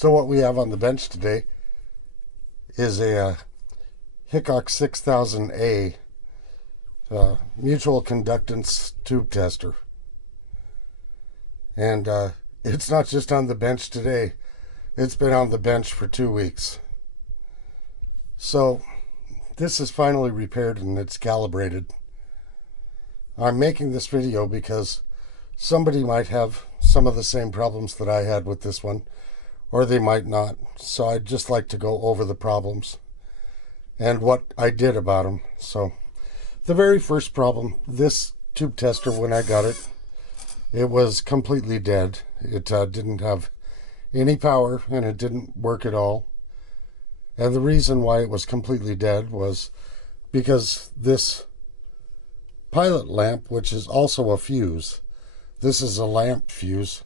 So what we have on the bench today is a Hickok 6000A mutual conductance tube tester. And it's not just on the bench today. It's been on the bench for 2 weeks. So this is finally repaired and it's calibrated. I'm making this video because somebody might have some of the same problems that I had with this one, or they might not. So I'd just like to go over the problems and what I did about them. So the very first problem, this tube tester, when I got it, it was completely dead. It didn't have any power and it didn't work at all. And the reason why it was completely dead was because this pilot lamp, which is also a fuse, this is a lamp fuse.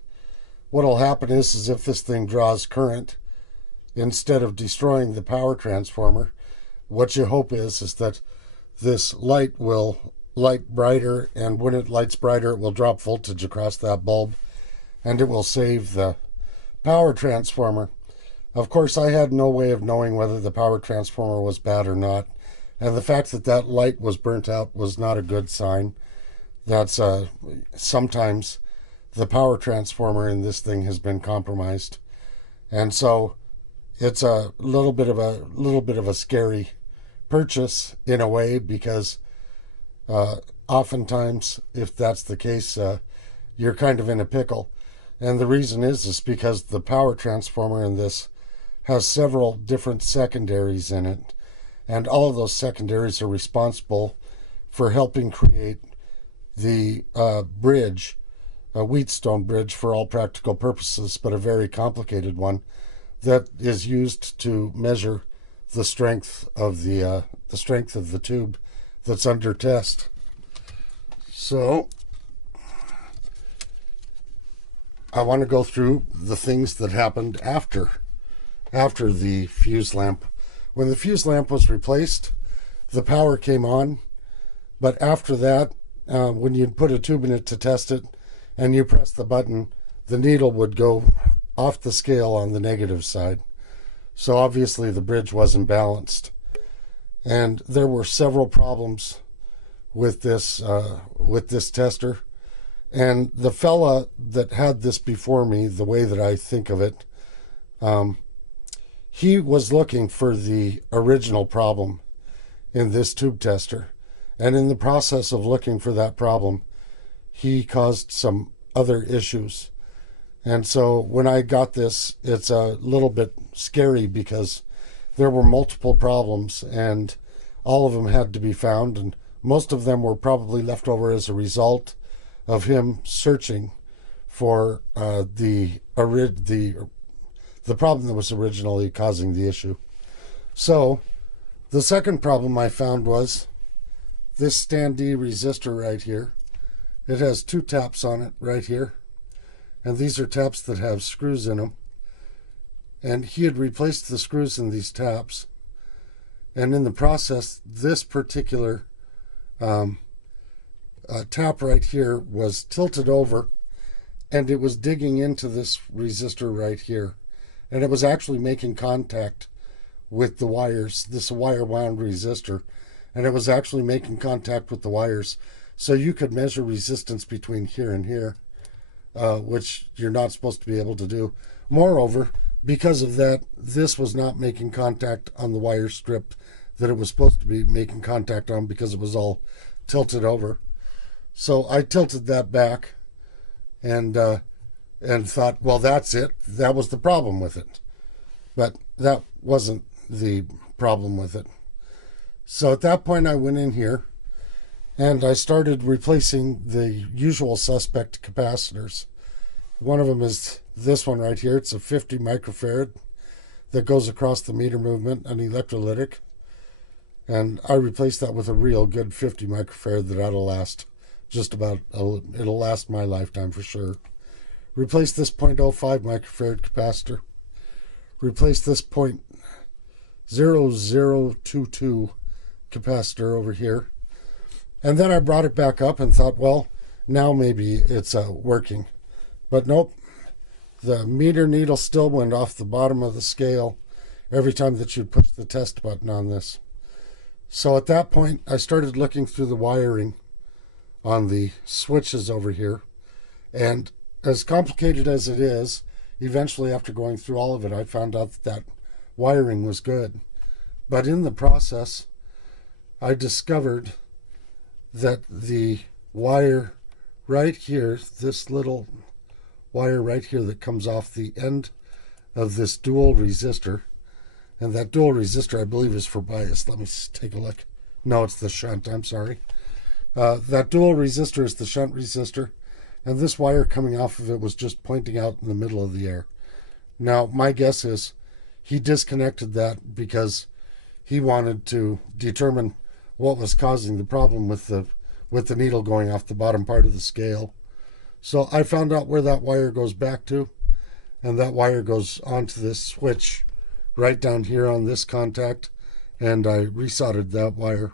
What'll happen is if this thing draws current, instead of destroying the power transformer, what you hope is that this light will light brighter, and when it lights brighter, it will drop voltage across that bulb, and it will save the power transformer. Of course, I had no way of knowing whether the power transformer was bad or not, and the fact that that light was burnt out was not a good sign. That's sometimes the power transformer in this thing has been compromised, and so it's a little bit of a scary purchase in a way, because oftentimes, if that's the case, you're kind of in a pickle. And the reason is because the power transformer in this has several different secondaries in it, and all of those secondaries are responsible for helping create the bridge, a Wheatstone bridge for all practical purposes, but a very complicated one that is used to measure the strength of the tube that's under test. So I want to go through the things that happened after the fuse lamp. When the fuse lamp was replaced, the power came on, but after that, when you put a tube in it to test it and you press the button, the needle would go off the scale on the negative side. So obviously the bridge wasn't balanced. And there were several problems with this tester. And the fella that had this before me, the way that I think of it, he was looking for the original problem in this tube tester. And in the process of looking for that problem, he caused some other issues. And so when I got this, it's a little bit scary because there were multiple problems and all of them had to be found, and most of them were probably left over as a result of him searching for the problem that was originally causing the issue. So the second problem I found was this standee resistor right here. It has two taps on it right here, and these are taps that have screws in them. And he had replaced the screws in these taps, and in the process, this particular tap right here was tilted over, and it was digging into this resistor right here, and it was actually making contact with the wires. This wire wound resistor, and it was actually making contact with the wires, so you could measure resistance between here and here, which you're not supposed to be able to do. Moreover, because of that, this was not making contact on the wire strip that it was supposed to be making contact on, because it was all tilted over. So I tilted that back and thought, well, that's it. That was the problem with it. But that wasn't the problem with it. So at that point, I went in here and I started replacing the usual suspect capacitors. One of them is this one right here. It's a 50 microfarad that goes across the meter movement, an electrolytic. And I replaced that with a real good 50 microfarad that'll last it'll last my lifetime for sure. Replaced this 0.05 microfarad capacitor. Replaced this 0.0022 capacitor over here. And then I brought it back up and thought, well, now maybe it's working. But nope, the meter needle still went off the bottom of the scale every time that you'd push the test button on this. So at that point, I started looking through the wiring on the switches over here. And as complicated as it is, eventually after going through all of it, I found out that wiring was good. But in the process, I discovered that the wire right here, this little wire right here that comes off the end of this dual resistor, and that dual resistor I believe is for bias. Let me take a look. No, it's the shunt, I'm sorry. That dual resistor is the shunt resistor, and this wire coming off of it was just pointing out in the middle of the air. Now, my guess is he disconnected that because he wanted to determine what was causing the problem with the needle going off the bottom part of the scale. So I found out where that wire goes back to, and that wire goes onto this switch right down here on this contact, and I resoldered that wire.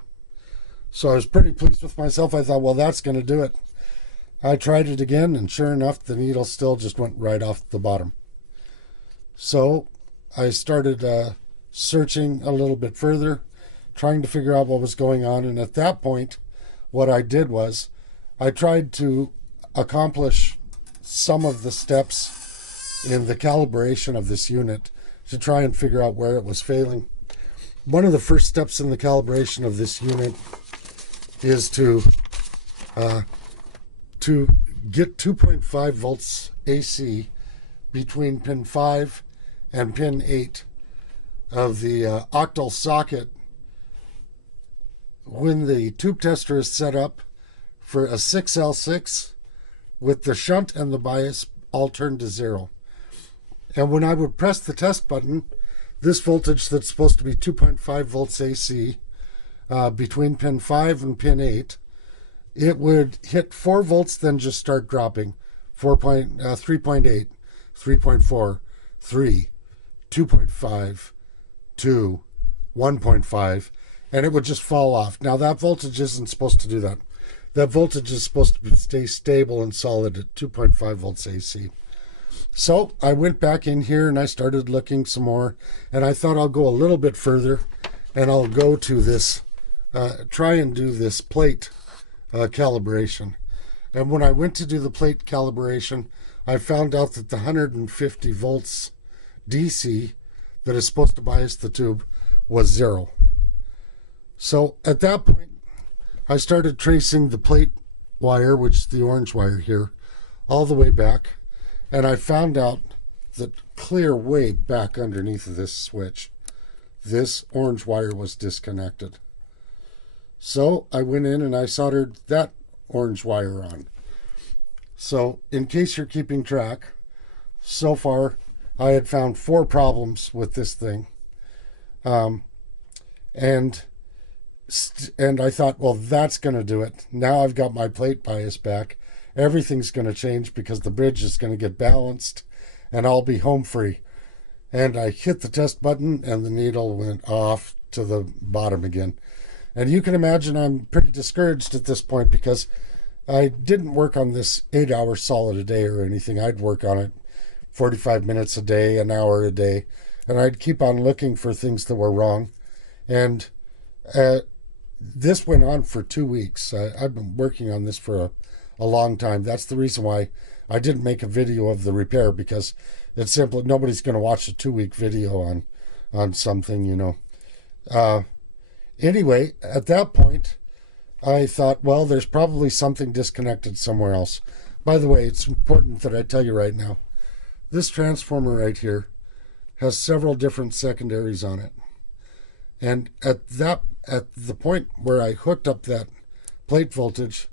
So I was pretty pleased with myself. I thought, well, that's going to do it. I tried it again, and sure enough, the needle still just went right off the bottom. So I started searching a little bit further, trying to figure out what was going on. And at that point, what I did was I tried to accomplish some of the steps in the calibration of this unit to try and figure out where it was failing. One of the first steps in the calibration of this unit is to get 2.5 volts AC between pin 5 and pin 8 of the octal socket when the tube tester is set up for a 6L6 with the shunt and the bias all turned to 0. And when I would press the test button, this voltage that's supposed to be 2.5 volts AC between pin 5 and pin 8, it would hit 4 volts, then just start dropping. 3.8, 3.4, 3, 2.5, 2, 1.5, and it would just fall off. Now that voltage isn't supposed to do that. That voltage is supposed to stay stable and solid at 2.5 volts AC. So I went back in here and I started looking some more, and I thought I'll go a little bit further and I'll go to this, try and do this plate calibration. And when I went to do the plate calibration, I found out that the 150 volts DC that is supposed to bias the tube was 0. So at that point, I started tracing the plate wire, which is the orange wire here, all the way back. And I found out that clear way back underneath of this switch, this orange wire was disconnected. So I went in and I soldered that orange wire on. So in case you're keeping track, so far I had found 4 problems with this thing. And I thought, well, that's going to do it. Now I've got my plate bias back. Everything's going to change because the bridge is going to get balanced and I'll be home free. And I hit the test button and the needle went off to the bottom again. And you can imagine I'm pretty discouraged at this point because I didn't work on this 8 hours solid a day or anything. I'd work on it 45 minutes a day, an hour a day, and I'd keep on looking for things that were wrong. And this went on for 2 weeks. I've been working on this for a long time. That's the reason why I didn't make a video of the repair, because it's simple. Nobody's going to watch a 2-week video on something, you know. Anyway, at that point, I thought, well, there's probably something disconnected somewhere else. By the way, it's important that I tell you right now, this transformer right here has several different secondaries on it. And at the point where I hooked up that plate voltage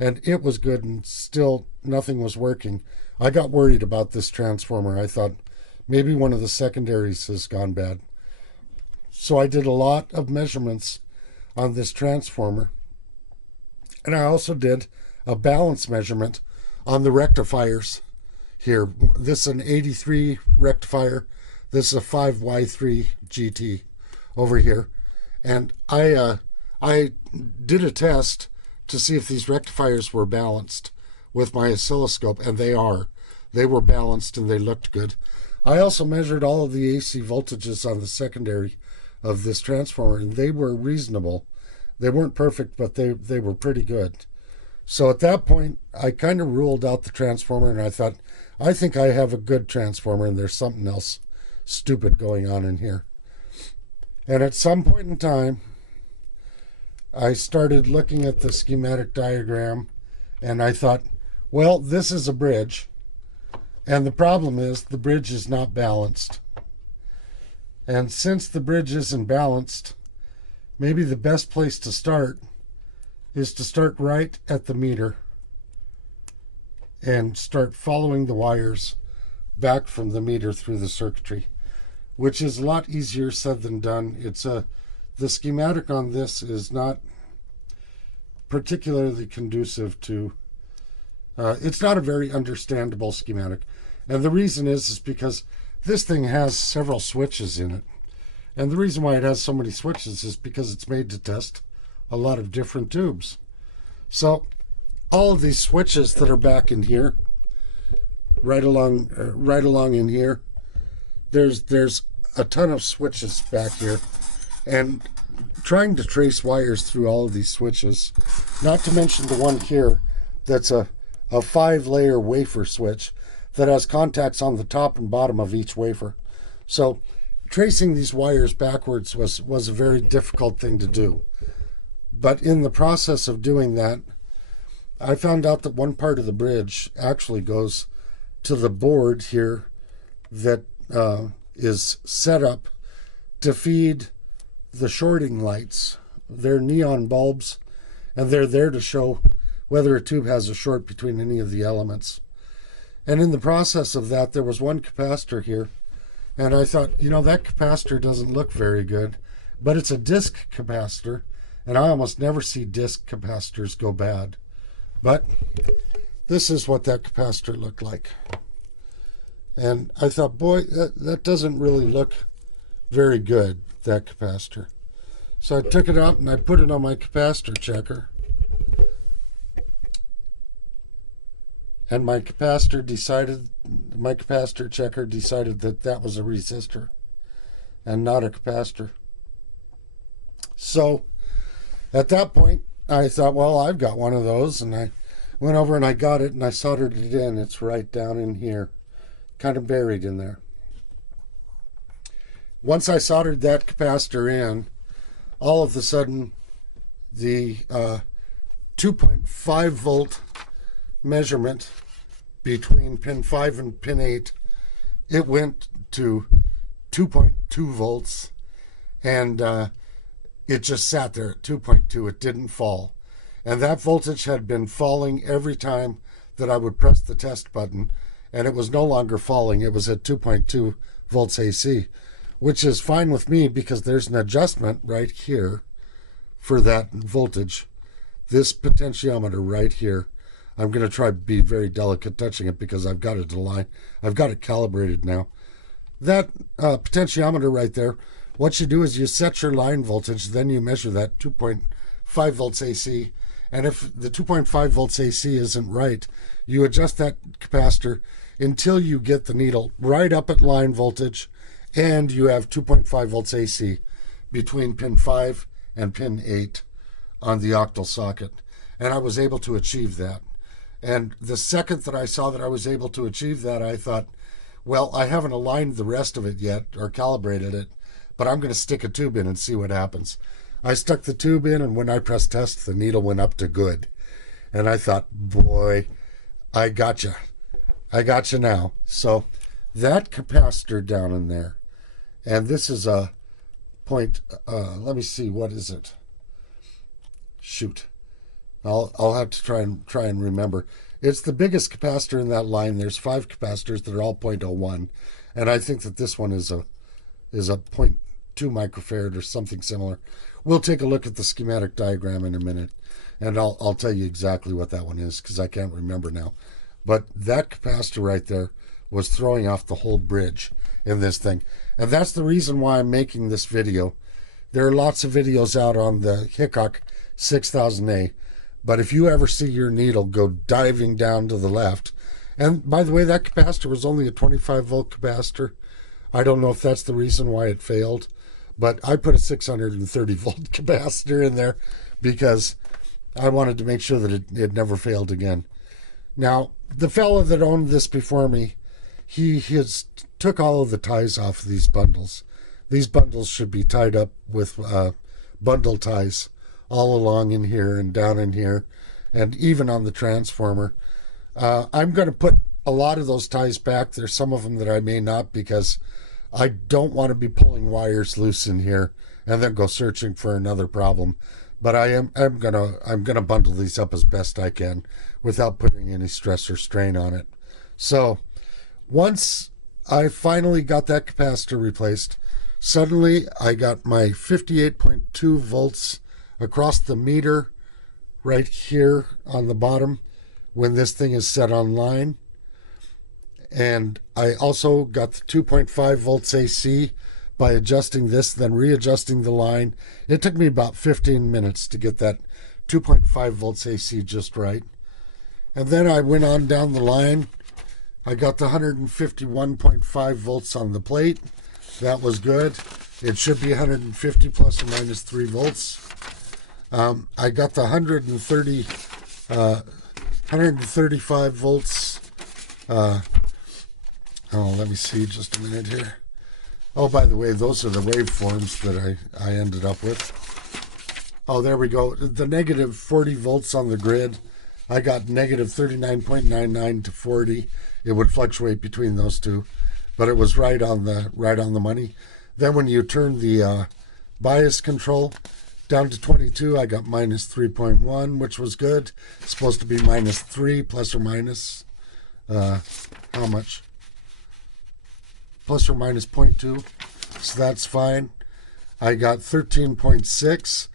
and it was good and still nothing was working, I got worried about this transformer. I thought maybe one of the secondaries has gone bad. So I did a lot of measurements on this transformer. And I also did a balance measurement on the rectifiers here. This is an 83 rectifier. This is a 5Y3 GT over here. And I did a test to see if these rectifiers were balanced with my oscilloscope, and they are. They were balanced and they looked good. I also measured all of the AC voltages on the secondary of this transformer, and they were reasonable. They weren't perfect, but they were pretty good. So at that point, I kind of ruled out the transformer, and I thought, I think I have a good transformer, and there's something else stupid going on in here. And at some point in time, I started looking at the schematic diagram, and I thought, well, this is a bridge, and the problem is the bridge is not balanced. And since the bridge isn't balanced, maybe the best place to start is to start right at the meter and start following the wires back from the meter through the circuitry, which is a lot easier said than done. The schematic on this is not particularly conducive to, it's not a very understandable schematic. And the reason is because this thing has several switches in it. And the reason why it has so many switches is because it's made to test a lot of different tubes. So all of these switches that are back in here, right along in here, there's a ton of switches back here, and trying to trace wires through all of these switches, not to mention the one here that's a 5-layer wafer switch that has contacts on the top and bottom of each wafer. So tracing these wires backwards was a very difficult thing to do. But in the process of doing that, I found out that one part of the bridge actually goes to the board here that is set up to feed the shorting lights. They're neon bulbs, and they're there to show whether a tube has a short between any of the elements. And in the process of that, there was one capacitor here, and I thought, that capacitor doesn't look very good, but it's a disc capacitor, and I almost never see disc capacitors go bad. But this is what that capacitor looked like. And I thought, boy, that doesn't really look very good, that capacitor. So I took it out and I put it on my capacitor checker. And my capacitor checker decided that that was a resistor and not a capacitor. So at that point, I thought, well, I've got one of those, and I went over and I got it and I soldered it in. It's right down in here, kind of buried in there. Once I soldered that capacitor in, all of a sudden the 2.5 volt measurement between pin 5 and pin 8, it went to 2.2 volts, and it just sat there at 2.2. It didn't fall. And that voltage had been falling every time that I would press the test button, and it was no longer falling. It was at 2.2 volts AC, which is fine with me because there's an adjustment right here for that voltage. This potentiometer right here, I'm going to try to be very delicate touching it because I've got it aligned. I've got it calibrated now. That potentiometer right there, what you do is you set your line voltage, then you measure that 2.5 volts AC. And if the 2.5 volts AC isn't right, you adjust that capacitor until you get the needle right up at line voltage, and you have 2.5 volts AC between pin 5 and pin 8 on the octal socket. And I was able to achieve that. And the second that I saw that I was able to achieve that, I thought, well, I haven't aligned the rest of it yet or calibrated it, but I'm going to stick a tube in and see what happens. I stuck the tube in, and when I pressed test, the needle went up to good. And I thought, boy, I gotcha. I gotcha now. So that capacitor down in there, and this is a point, let me see, what is it? Shoot. I'll have to try and remember. It's the biggest capacitor in that line. There's 5 capacitors that are all 0.01, and I think that this one is a 0.2 microfarad or something similar. We'll take a look at the schematic diagram in a minute, and I'll tell you exactly what that one is because I can't remember now. But that capacitor right there was throwing off the whole bridge in this thing, and that's the reason why I'm making this video. There are lots of videos out on the Hickok 6000A. But if you ever see your needle go diving down to the left And by the way, that capacitor was only a 25 volt capacitor. I don't know if that's the reason why it failed, but I put a 630 volt capacitor in there because I wanted to make sure that it never failed again. Now, the fellow that owned this before me, he has took all of the ties off of these bundles. These bundles should be tied up with bundle ties all along in here and down in here, and even on the transformer. I'm going to put a lot of those ties back. There's some of them that I may not, because I don't want to be pulling wires loose in here and then go searching for another problem. But I'm gonna bundle these up as best I can without putting any stress or strain on it. So once I finally got that capacitor replaced, suddenly I got my 58.2 volts across the meter right here on the bottom when this thing is set online. And I also got the 2.5 volts AC by adjusting this, then readjusting the line. It took me about 15 minutes to get that 2.5 volts AC just right. And then I went on down the line. I got the 151.5 volts on the plate. That was good. It should be 150 plus or minus 3 volts. I got the 135 volts. Let me see just a minute here. Oh, by the way, those are the waveforms that I ended up with. Oh, there we go. The negative 40 volts on the grid. I got negative 39.99 to 40. It would fluctuate between those two, but it was right on the money. Then when you turn the bias control down to 22, I got minus 3.1, which was good. It's supposed to be minus 3 plus or minus how much? Plus or minus 0.2, so that's fine. I got 13.6.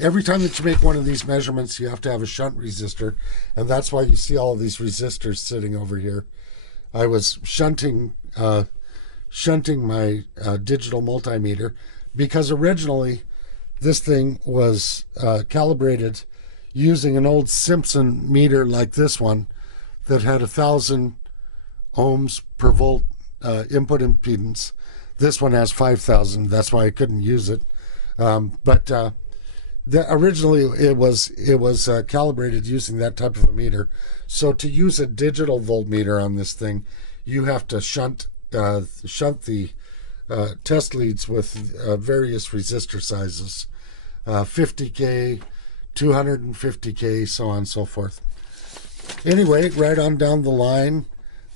Every time that you make one of these measurements, you have to have a shunt resistor, and that's why you see all of these resistors sitting over here. I was shunting my digital multimeter because originally this thing was calibrated using an old Simpson meter like this one that had 1,000 ohms per volt input impedance. This one has 5,000. That's why I couldn't use it. Originally it was calibrated using that type of a meter. So to use a digital voltmeter on this thing, you have to shunt the test leads with various resistor sizes, 50K, 250K, so on and so forth. Anyway, right on down the line,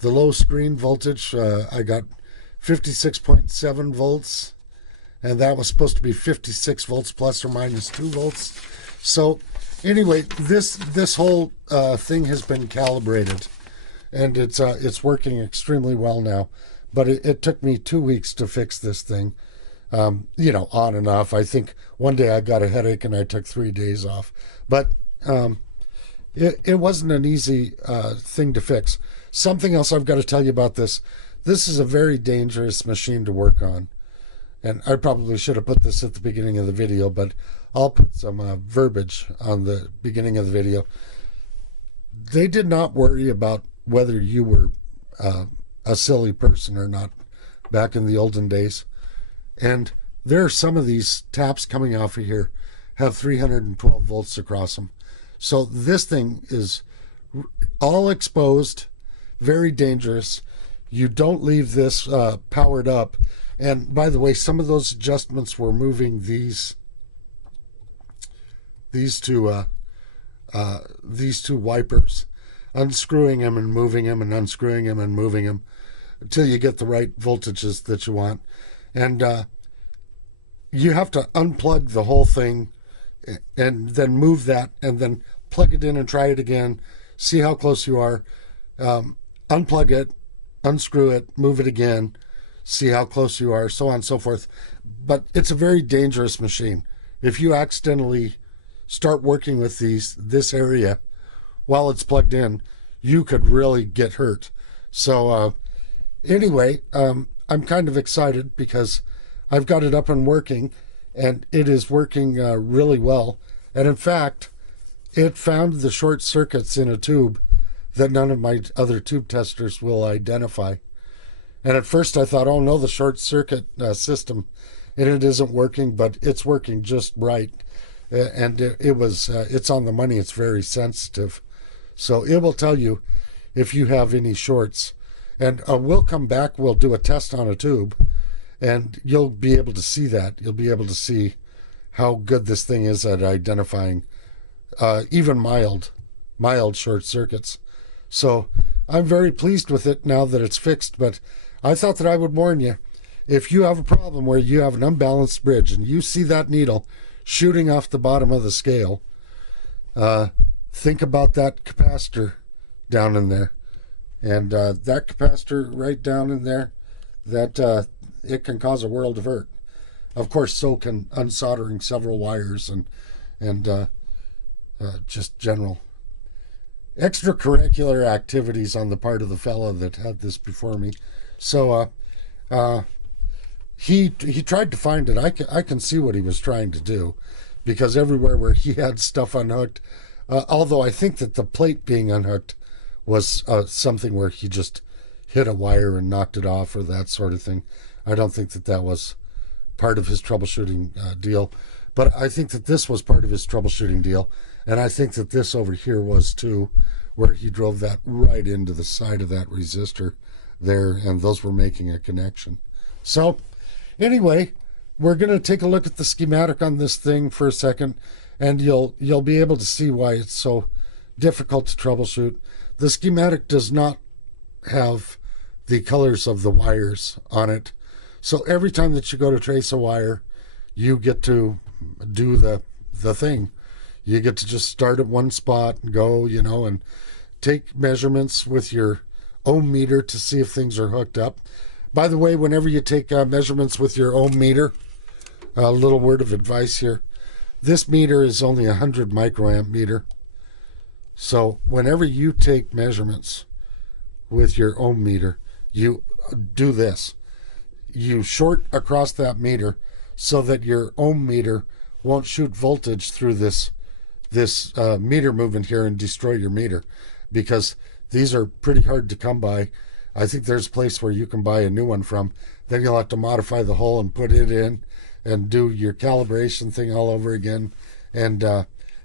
the low screen voltage, I got 56.7 volts, and that was supposed to be 56 volts plus or minus 2 volts. So anyway, this whole thing has been calibrated, and it's working extremely well now. But it took me 2 weeks to fix this thing, on and off. I think one day I got a headache and I took 3 days off. But it wasn't an easy thing to fix. Something else I've got to tell you about this. This is a very dangerous machine to work on. And I probably should have put this at the beginning of the video, but I'll put some verbiage on the beginning of the video. They did not worry about whether you were a silly person or not back in the olden days. And there are some of these taps coming off of here have 312 volts across them. So this thing is all exposed, very dangerous. You don't leave this powered up. And by the way, some of those adjustments were moving these two wipers, unscrewing them and moving them and unscrewing them and moving them until you get the right voltages that you want. And you have to unplug the whole thing and then move that and then plug it in and try it again, see how close you are, unplug it, unscrew it, move it again, see how close you are, so on and so forth. But it's a very dangerous machine. If you accidentally start working with this area while it's plugged in, you could really get hurt. So anyway, I'm kind of excited because I've got it up and working, and it is working really well. And in fact, it found the short circuits in a tube that none of my other tube testers will identify. And at first I thought, oh no, the short circuit system, and it isn't working, but it's working just right. And it's on the money. It's very sensitive. So it will tell you if you have any shorts. And we'll come back, we'll do a test on a tube, and you'll be able to see that. You'll be able to see how good this thing is at identifying even mild short circuits. So I'm very pleased with it now that it's fixed, but I thought that I would warn you. If you have a problem where you have an unbalanced bridge and you see that needle shooting off the bottom of the scale, think about that capacitor down in there. And that capacitor right down in there, that it can cause a world of hurt. Of course, so can unsoldering several wires and just general extracurricular activities on the part of the fellow that had this before me. So he tried to find it. I can see what he was trying to do, because everywhere where he had stuff unhooked, although I think that the plate being unhooked was something where he just hit a wire and knocked it off or that sort of thing. I don't think that that was part of his troubleshooting deal, but I think that this was part of his troubleshooting deal, and I think that this over here was too, where he drove that right into the side of that resistor there, and those were making a connection. So anyway, we're going to take a look at the schematic on this thing for a second, and you'll be able to see why it's so difficult to troubleshoot. The schematic does not have the colors of the wires on it, so every time that you go to trace a wire, you get to do the thing. You get to just start at one spot and go, and take measurements with your ohm meter to see if things are hooked up. By the way, whenever you take measurements with your ohm meter, a little word of advice here. This meter is only a 100 microamp meter. So whenever you take measurements with your ohm meter, you do this. You short across that meter so that your ohm meter won't shoot voltage through this meter movement here and destroy your meter, because these are pretty hard to come by. I think there's a place where you can buy a new one from. Then you'll have to modify the hole and put it in and do your calibration thing all over again. And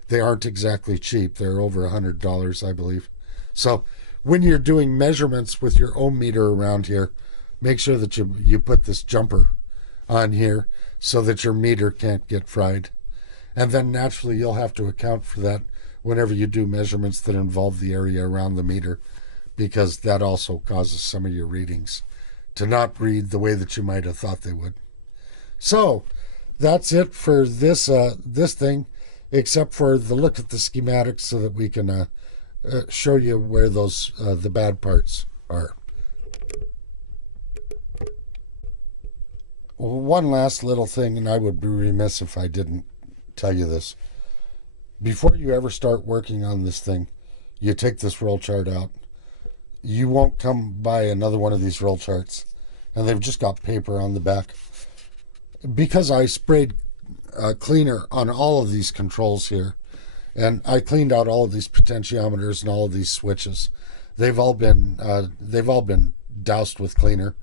they aren't exactly cheap. They're over $100, I believe. So when you're doing measurements with your ohm meter around here, make sure that you put this jumper on here so that your meter can't get fried. And then naturally you'll have to account for that whenever you do measurements that involve the area around the meter, because that also causes some of your readings to not read the way that you might have thought they would. So that's it for this thing, except for the look at the schematics so that we can show you where those the bad parts are. One last little thing, and I would be remiss if I didn't tell you this. Before you ever start working on this thing, you take this roll chart out. You won't come by another one of these roll charts, and they've just got paper on the back. Because I sprayed cleaner on all of these controls here, and I cleaned out all of these potentiometers and all of these switches. They've all been doused with cleaner.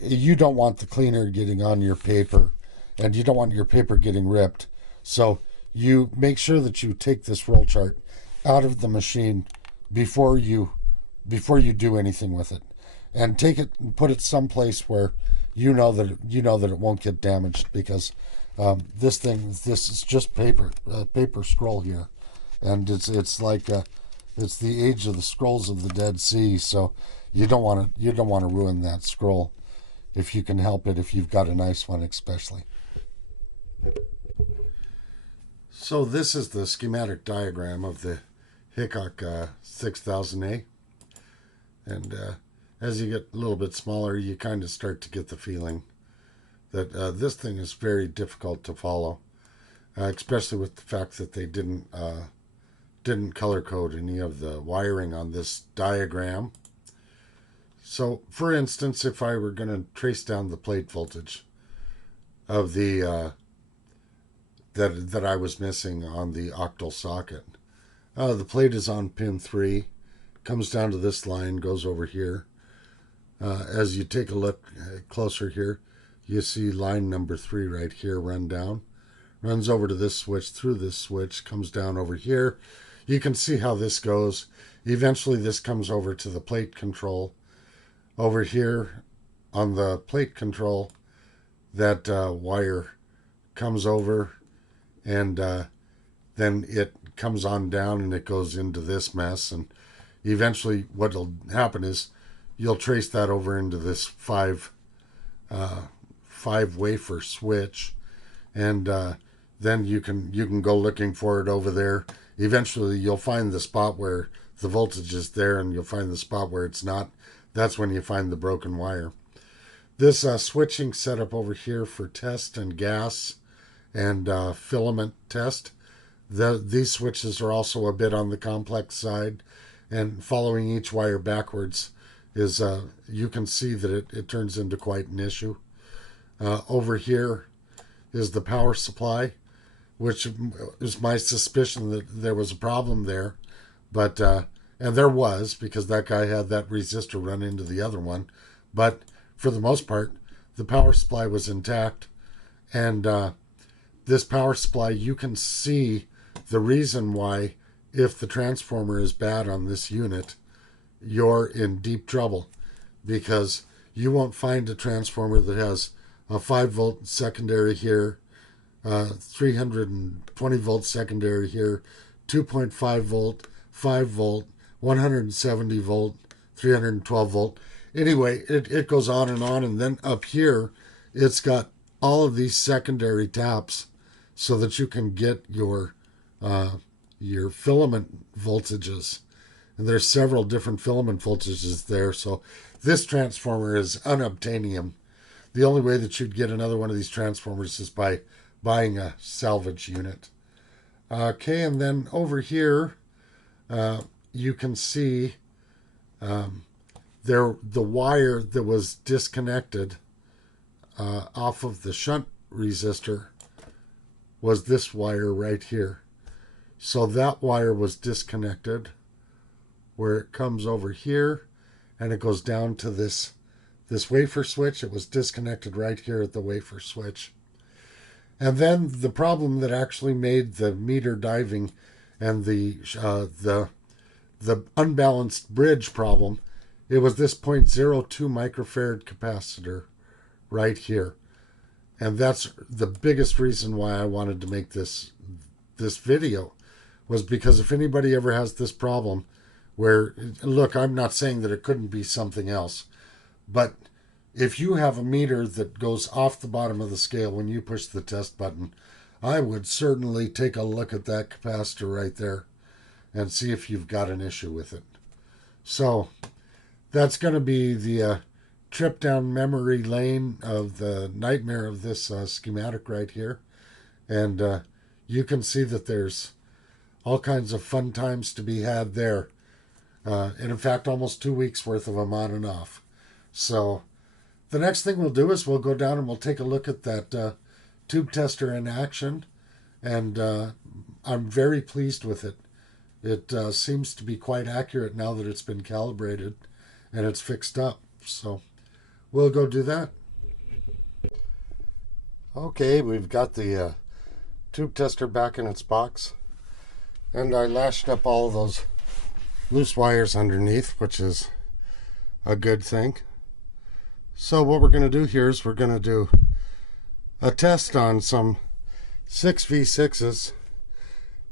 You don't want the cleaner getting on your paper, and you don't want your paper getting ripped. So you make sure that you take this roll chart out of the machine before you do anything with it, and take it and put it someplace where you know that it won't get damaged, because this is just paper scroll here, and it's like it's the age of the scrolls of the Dead Sea. So you don't want to ruin that scroll if you can help it, if you've got a nice one especially. So this is the schematic diagram of the Hickok 6000A, and as you get a little bit smaller, you kind of start to get the feeling that this thing is very difficult to follow, especially with the fact that they didn't color code any of the wiring on this diagram. So, for instance, if I were going to trace down the plate voltage of the that I was missing on the octal socket, the plate is on pin 3, comes down to this line, goes over here. As you take a look closer here, you see line number 3 right here run down. Runs over to this switch, through this switch, comes down over here. You can see how this goes. Eventually this comes over to the plate control. Over here on the plate control, that wire comes over, and then it comes on down and it goes into this mess. And eventually what will happen is you'll trace that over into this five wafer switch, and then you can go looking for it over there. Eventually you'll find the spot where the voltage is there, and you'll find the spot where it's not. That's when you find the broken wire. This switching setup over here for test and gas and filament test, these switches are also a bit on the complex side, and following each wire backwards is you can see that it turns into quite an issue. Over here is the power supply, which is my suspicion that there was a problem there, but and there was, because that guy had that resistor run into the other one, but for the most part the power supply was intact. And this power supply, you can see the reason why, if the transformer is bad on this unit, you're in deep trouble, because you won't find a transformer that has a 5 volt secondary here, 320 volt secondary here, 2.5 volt, 5 volt, 170 volt, 312 volt. Anyway, it goes on, and then up here it's got all of these secondary taps so that you can get your filament voltages. And there's several different filament voltages there. So this transformer is unobtainium. The only way that you'd get another one of these transformers is by buying a salvage unit. Okay, and then over here, you can see the wire that was disconnected off of the shunt resistor was this wire right here. So that wire was disconnected, where it comes over here and it goes down to this wafer switch. It was disconnected right here at the wafer switch. And then the problem that actually made the meter diving and the unbalanced bridge problem, it was this 0.02 microfarad capacitor right here. And that's the biggest reason why I wanted to make this video, was because if anybody ever has this problem where, look, I'm not saying that it couldn't be something else, but if you have a meter that goes off the bottom of the scale when you push the test button, I would certainly take a look at that capacitor right there and see if you've got an issue with it. So that's going to be the trip down memory lane of the nightmare of this schematic right here. And you can see that there's all kinds of fun times to be had there. And in fact, almost 2 weeks worth of them on and off. So the next thing we'll do is we'll go down and we'll take a look at that tube tester in action. And I'm very pleased with it. It seems to be quite accurate now that it's been calibrated and it's fixed up. So we'll go do that. Okay, we've got the tube tester back in its box. And I lashed up all of those loose wires underneath, which is a good thing. So what we're going to do here is we're going to do a test on some 6v6s.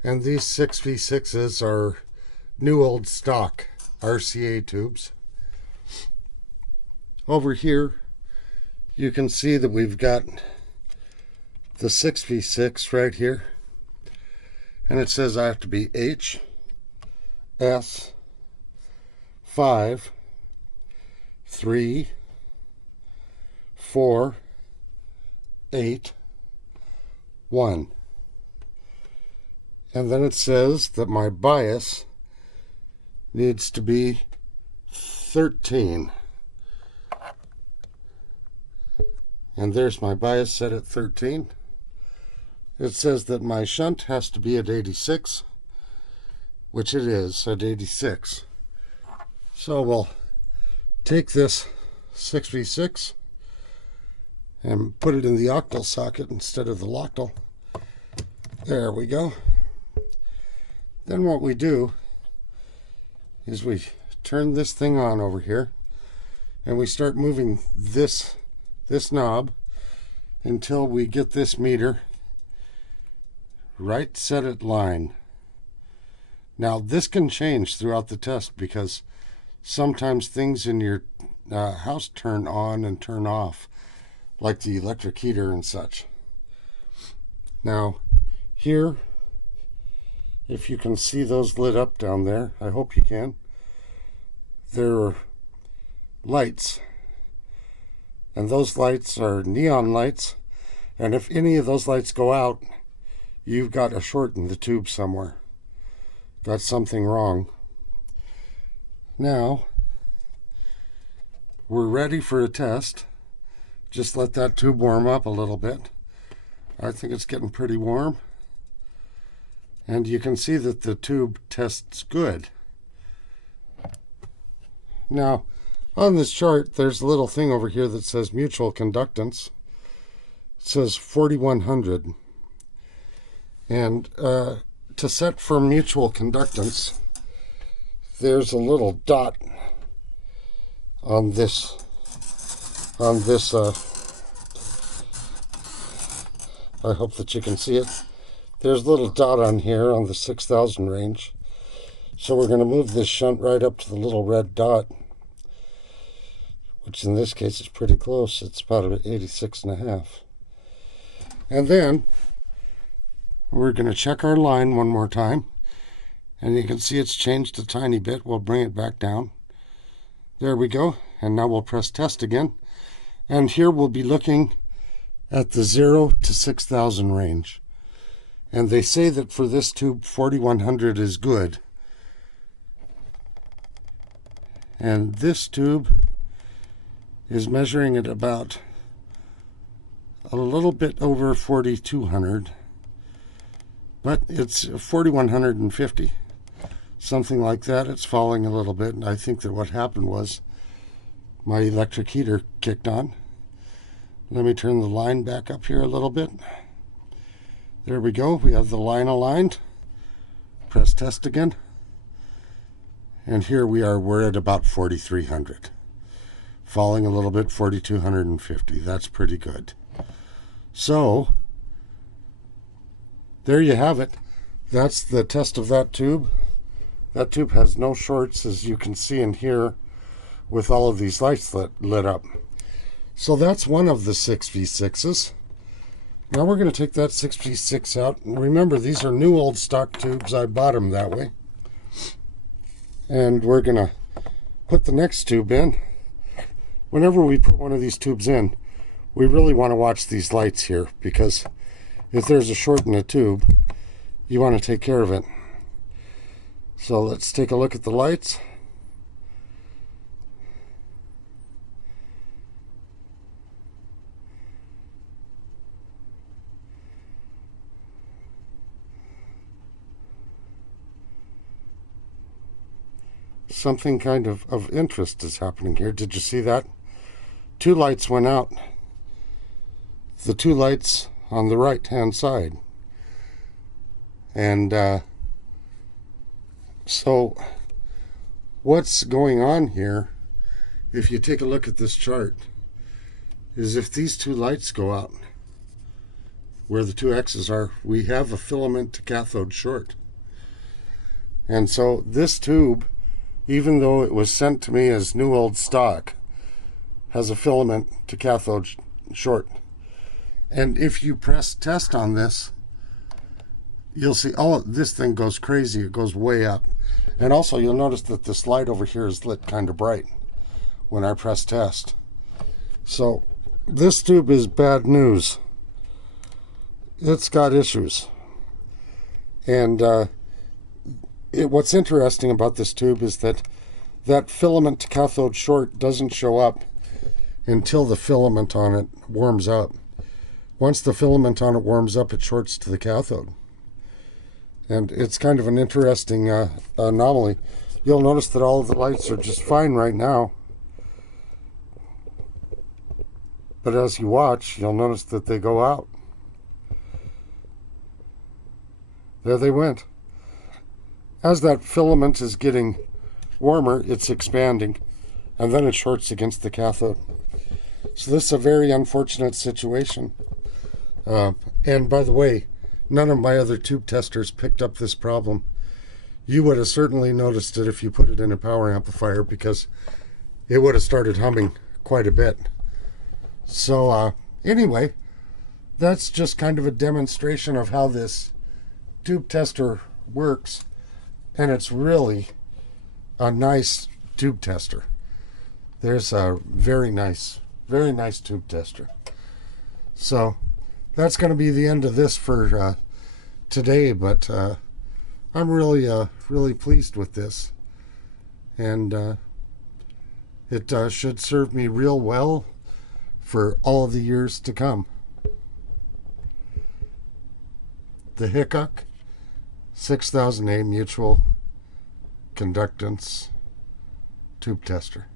And these 6v6s are new old stock RCA tubes. Over here, you can see that we've got the 6v6 right here. And it says I have to be H, S, 5, 3, 4, 8, 1. And then it says that my bias needs to be 13. And there's my bias set at 13. It says that my shunt has to be at 86, which it is at 86. So we'll take this 6v6 and put it in the octal socket instead of the loctal. There we go. Then what we do is we turn this thing on over here and we start moving this knob until we get this meter right set at line. Now this can change throughout the test because sometimes things in your house turn on and turn off, like the electric heater and such. Now here, if you can see those lit up down there, I hope you can, there are lights, and those lights are neon lights, and if any of those lights go out, you've got a short in the tube somewhere. Got something wrong. Now we're ready for a test. Just let that tube warm up a little bit. I think it's getting pretty warm, and you can see that the tube tests good. Now on this chart there's a little thing over here that says mutual conductance. It says 4100, and to set for mutual conductance, there's a little dot on this I hope that you can see it. There's a little dot on here on the 6000 range. So we're going to move this shunt right up to the little red dot, which in this case is pretty close. It's about 86.5. And then we're going to check our line one more time, and you can see it's changed a tiny bit. We'll bring it back down. There we go. And now we'll press test again, and here we'll be looking at the 0 to 6000 range, and they say that for this tube 4100 is good, and this tube is measuring at about a little bit over 4200, but it's 4150, something like that. It's falling a little bit, and I think that what happened was my electric heater kicked on. Let me turn the line back up here a little bit. There we go. We have the line aligned. Press test again. And here we are. We're at about 4300. Falling a little bit, 4250. That's pretty good. So there you have it. That's the test of that tube. That tube has no shorts, as you can see in here, with all of these lights lit up. So that's one of the 6v6s. Now we're going to take that 6v6 out. And remember, these are new old stock tubes. I bought them that way. And we're going to put the next tube in. Whenever we put one of these tubes in, we really want to watch these lights here, because if there's a short in a tube, you want to take care of it. So let's take a look at the lights. Something kind of interest is happening here. Did you see that? Two lights went out. The two lights on the right hand side. And so what's going on here, if you take a look at this chart, is if these two lights go out where the two X's are, we have a filament to cathode short. And so this tube, even though it was sent to me as new old stock, has a filament to cathode short. And if you press test on this, you'll see, oh, this thing goes crazy. It goes way up. And also you'll notice that this light over here is lit kind of bright when I press test. So this tube is bad news. It's got issues. And what's interesting about this tube is that that filament to cathode short doesn't show up until the filament on it warms up. Once the filament on it warms up, it shorts to the cathode. And it's kind of an interesting anomaly. You'll notice that all of the lights are just fine right now. But as you watch, you'll notice that they go out. There they went. As that filament is getting warmer, it's expanding, and then it shorts against the cathode. So this is a very unfortunate situation. And by the way, none of my other tube testers picked up this problem. You would have certainly noticed it if you put it in a power amplifier, because it would have started humming quite a bit. So anyway, that's just kind of a demonstration of how this tube tester works, and it's really a nice tube tester. There's a very nice tube tester. So that's going to be the end of this for today, but I'm really pleased with this, and it should serve me real well for all of the years to come. The Hickok 6000A mutual conductance tube tester.